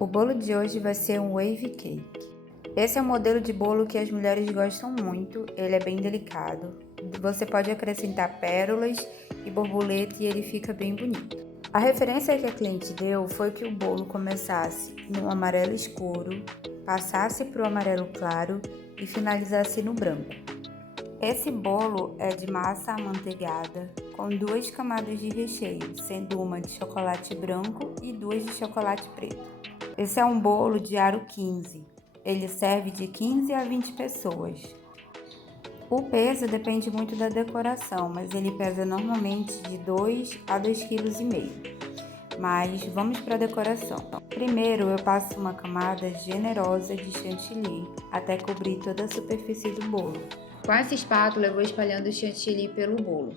O bolo de hoje vai ser um wave cake. Esse é um modelo de bolo que as mulheres gostam muito, ele é bem delicado. Você pode acrescentar pérolas e borboleta e ele fica bem bonito. A referência que a cliente deu foi que o bolo começasse no amarelo escuro, passasse para o amarelo claro e finalizasse no branco. Esse bolo é de massa amanteigada, com 2 camadas de recheio, sendo uma de chocolate branco e 2 de chocolate preto. Esse é um bolo de aro 15, ele serve de 15 a 20 pessoas. O peso depende muito da decoração, mas ele pesa normalmente de 2 a 2,5 kg. Mas vamos para a decoração. Primeiro eu passo uma camada generosa de chantilly até cobrir toda a superfície do bolo. Com essa espátula eu vou espalhando o chantilly pelo bolo.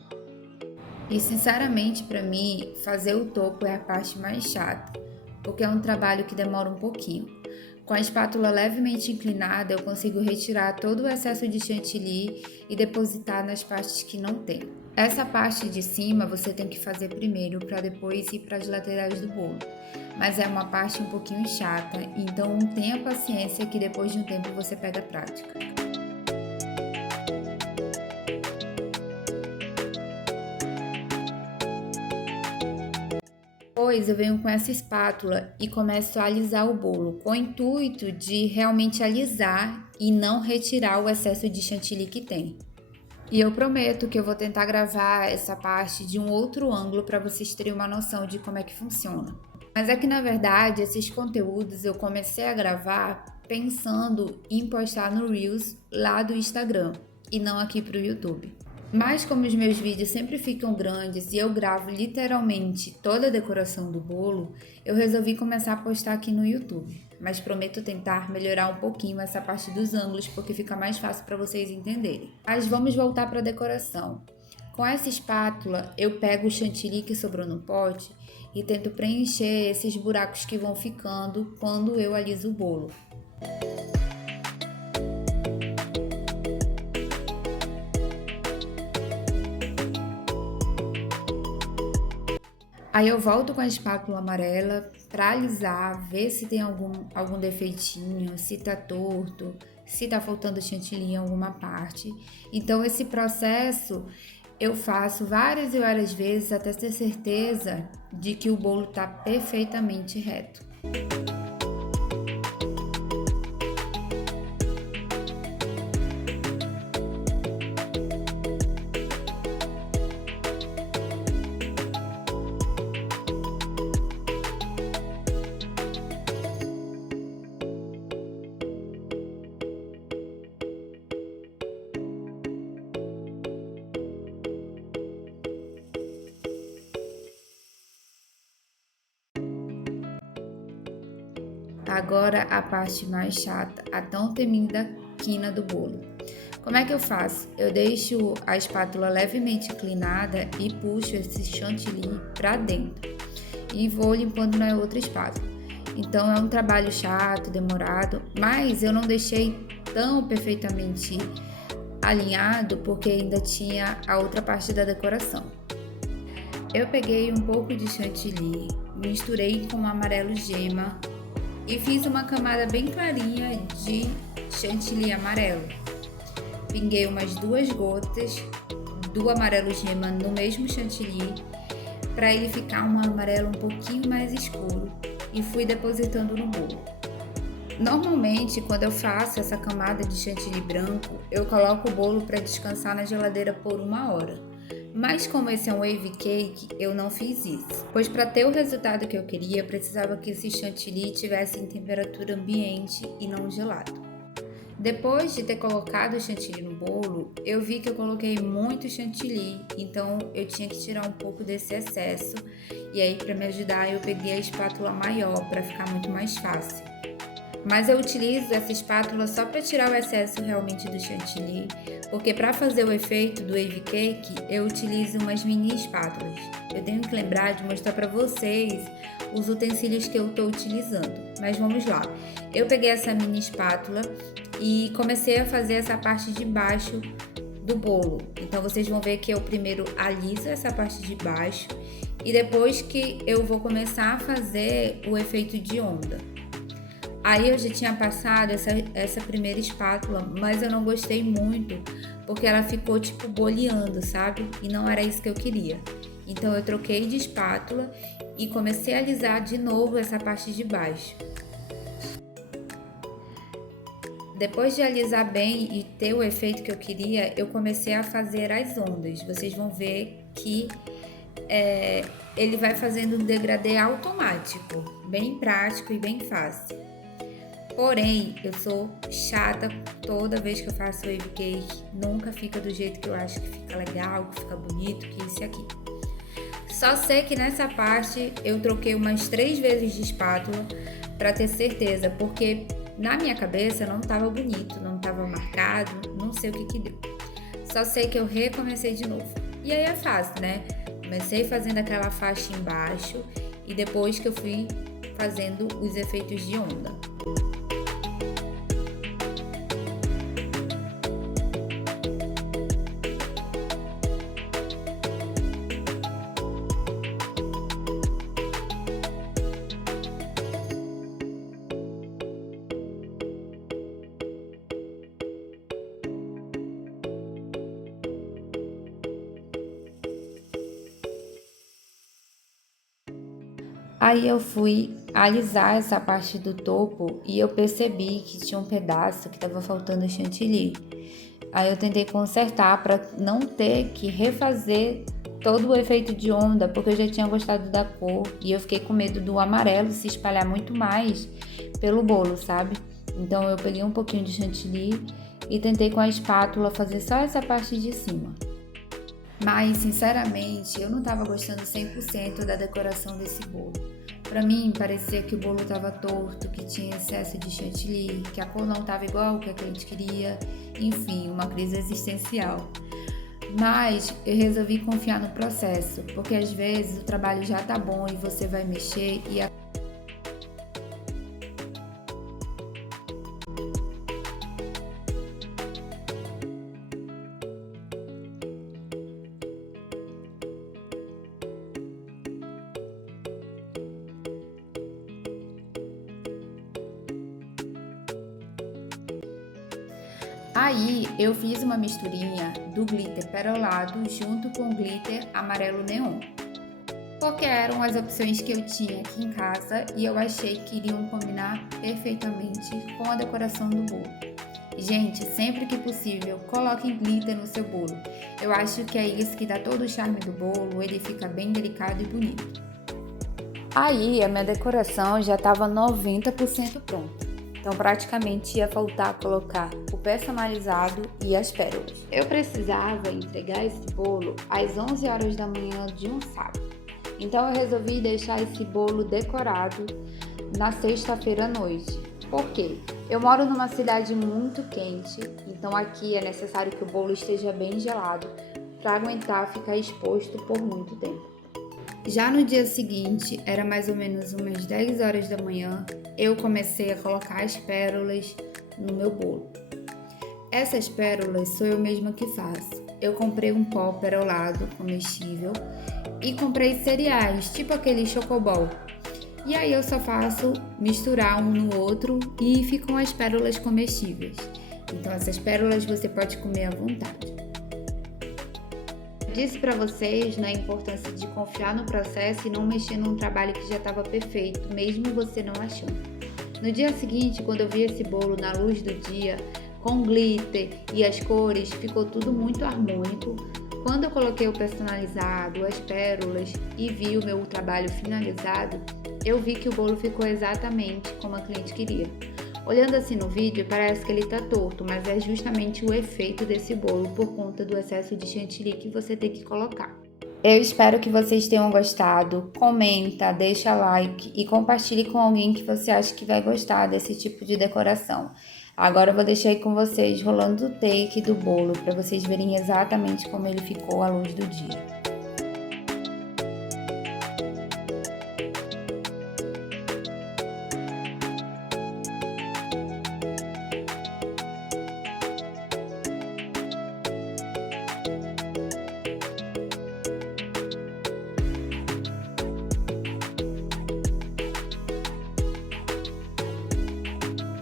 E sinceramente para mim, fazer o topo é a parte mais chata, porque é um trabalho que demora um pouquinho. Com a espátula levemente inclinada, eu consigo retirar todo o excesso de chantilly e depositar nas partes que não tem. Essa parte de cima você tem que fazer primeiro para depois ir para as laterais do bolo. Mas é uma parte um pouquinho chata, então tenha paciência que depois de um tempo você pega a prática. Depois eu venho com essa espátula e começo a alisar o bolo, com o intuito de realmente alisar e não retirar o excesso de chantilly que tem. E eu prometo que eu vou tentar gravar essa parte de um outro ângulo para vocês terem uma noção de como é que funciona. Mas é que na verdade esses conteúdos eu comecei a gravar pensando em postar no Reels lá do Instagram e não aqui para o YouTube. Mas como os meus vídeos sempre ficam grandes e eu gravo literalmente toda a decoração do bolo, eu resolvi começar a postar aqui no YouTube. Mas prometo tentar melhorar um pouquinho essa parte dos ângulos, porque fica mais fácil para vocês entenderem. Mas vamos voltar para a decoração. Com essa espátula, eu pego o chantilly que sobrou no pote e tento preencher esses buracos que vão ficando quando eu aliso o bolo. Aí eu volto com a espátula amarela para alisar, ver se tem algum defeitinho, se tá torto, se tá faltando chantilly em alguma parte. Então esse processo eu faço várias e várias vezes até ter certeza de que o bolo tá perfeitamente reto. Agora a parte mais chata, a tão temida quina do bolo. Como é que eu faço? Eu deixo a espátula levemente inclinada e puxo esse chantilly para dentro e vou limpando na outra espátula. Então é um trabalho chato, demorado, mas eu não deixei tão perfeitamente alinhado porque ainda tinha a outra parte da decoração. Eu peguei um pouco de chantilly, misturei com amarelo gema e fiz uma camada bem clarinha de chantilly amarelo. Pinguei umas 2 gotas do amarelo gema no mesmo chantilly para ele ficar um amarelo um pouquinho mais escuro e fui depositando no bolo. Normalmente, quando eu faço essa camada de chantilly branco, eu coloco o bolo para descansar na geladeira por 1 hora. Mas como esse é um wave cake, eu não fiz isso, pois para ter o resultado que eu queria, precisava que esse chantilly estivesse em temperatura ambiente e não gelado. Depois de ter colocado o chantilly no bolo, eu vi que eu coloquei muito chantilly, então eu tinha que tirar um pouco desse excesso, e aí para me ajudar eu peguei a espátula maior para ficar muito mais fácil. Mas eu utilizo essa espátula só para tirar o excesso realmente do chantilly, porque para fazer o efeito do wave cake eu utilizo umas mini espátulas. Eu tenho que lembrar de mostrar para vocês os utensílios que eu estou utilizando, mas vamos lá. Eu peguei essa mini espátula e comecei a fazer essa parte de baixo do bolo. Então vocês vão ver que eu primeiro aliso essa parte de baixo e depois que eu vou começar a fazer o efeito de onda. Aí eu já tinha passado essa primeira espátula, mas eu não gostei muito, porque ela ficou tipo boleando, sabe? E não era isso que eu queria. Então eu troquei de espátula e comecei a alisar de novo essa parte de baixo. Depois de alisar bem e ter o efeito que eu queria, eu comecei a fazer as ondas. Vocês vão ver que ele vai fazendo um degradê automático, bem prático e bem fácil. Porém, eu sou chata toda vez que eu faço wave cake, nunca fica do jeito que eu acho que fica legal, que fica bonito, que isso e aqui. Só sei que nessa parte eu troquei umas 3 vezes de espátula para ter certeza, porque na minha cabeça não estava bonito, não estava marcado, não sei o que deu. Só sei que eu recomecei de novo. E aí é fácil, né? Comecei fazendo aquela faixa embaixo e depois que eu fui fazendo os efeitos de onda. Aí eu fui alisar essa parte do topo e eu percebi que tinha um pedaço que estava faltando chantilly. Aí eu tentei consertar para não ter que refazer todo o efeito de onda, porque eu já tinha gostado da cor e eu fiquei com medo do amarelo se espalhar muito mais pelo bolo, sabe? Então eu peguei um pouquinho de chantilly e tentei com a espátula fazer só essa parte de cima. Mas, sinceramente, eu não estava gostando 100% da decoração desse bolo. Para mim, parecia que o bolo estava torto, que tinha excesso de chantilly, que a cor não estava igual ao que a cliente queria, enfim, uma crise existencial. Mas eu resolvi confiar no processo, porque às vezes o trabalho já tá bom e você vai mexer e Aí eu fiz uma misturinha do glitter perolado junto com o glitter amarelo neon, porque eram as opções que eu tinha aqui em casa e eu achei que iriam combinar perfeitamente com a decoração do bolo. Gente, sempre que possível, coloquem glitter no seu bolo. Eu acho que é isso que dá todo o charme do bolo, ele fica bem delicado e bonito. Aí a minha decoração já estava 90% pronta. Então praticamente ia faltar colocar o personalizado e as pérolas. Eu precisava entregar esse bolo às 11 horas da manhã de um sábado. Então eu resolvi deixar esse bolo decorado na sexta-feira à noite. Por quê? Eu moro numa cidade muito quente, então aqui é necessário que o bolo esteja bem gelado para aguentar ficar exposto por muito tempo. Já no dia seguinte, era mais ou menos umas 10 horas da manhã, eu comecei a colocar as pérolas no meu bolo. Essas pérolas sou eu mesma que faço. Eu comprei um pó perolado comestível e comprei cereais, tipo aquele chocobol. E aí eu só faço misturar um no outro e ficam as pérolas comestíveis. Então essas pérolas você pode comer à vontade. Disse para vocês, né, a importância de confiar no processo e não mexer num trabalho que já estava perfeito, mesmo você não achando. No dia seguinte, quando eu vi esse bolo na luz do dia, com glitter e as cores, ficou tudo muito harmônico. Quando eu coloquei o personalizado, as pérolas e vi o meu trabalho finalizado, eu vi que o bolo ficou exatamente como a cliente queria. Olhando assim no vídeo, parece que ele tá torto, mas é justamente o efeito desse bolo por conta do excesso de chantilly que você tem que colocar. Eu espero que vocês tenham gostado. Comenta, deixa like e compartilhe com alguém que você acha que vai gostar desse tipo de decoração. Agora eu vou deixar aí com vocês rolando o take do bolo para vocês verem exatamente como ele ficou à luz do dia.